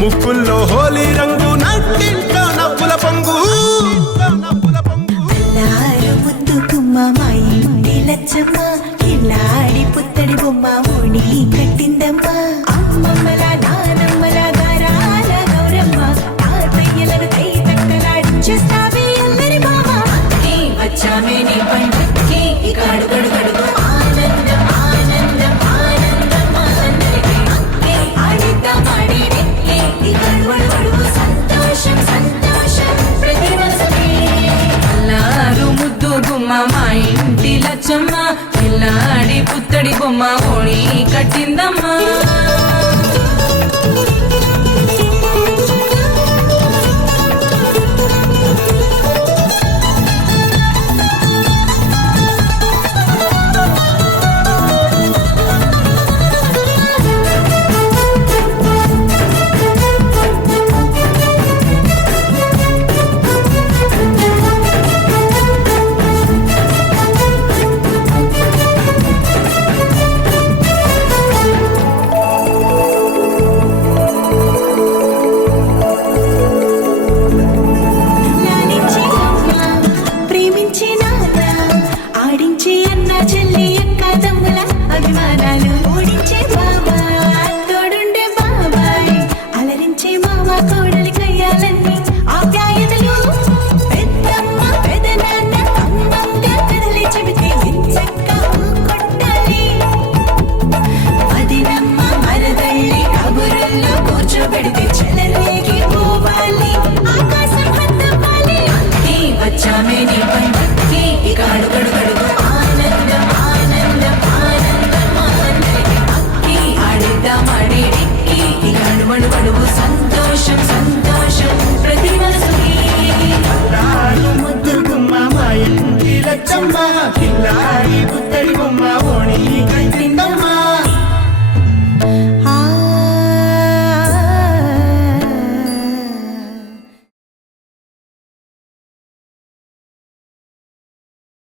ముక్కుల్లో హోలీ రంగు నట్టింట్లో నవ్వుల పొంగు ముద్దు గుమ్మ మా ఇంటి లచ్చమ్మ కిల్లాడి పుత్తడి బొమ్మ ఓడి కట్టిందమ్మా అమ్మమ్మల నానమ్మల గారాల గౌరమ్మ తాతయ్యలను కై తక్కలాడించేస్తావే అల్లరి మామ వచ్చామే నీ పండుకి గడు గడు గడుగు ఆనందం ఆనందం ఆనందం అందరికీ ఆడిద్దాం ఆడి గడువడు గడుగు సంతోషం సంతోషం ప్రతి మనసుకి అల్లారు ముద్దు గుమ్మ మా ఇంటి లచ్చమ్మ పిల్లాడి పుత్తడి బొమ్మ ఓడి కట్టిందమ్మా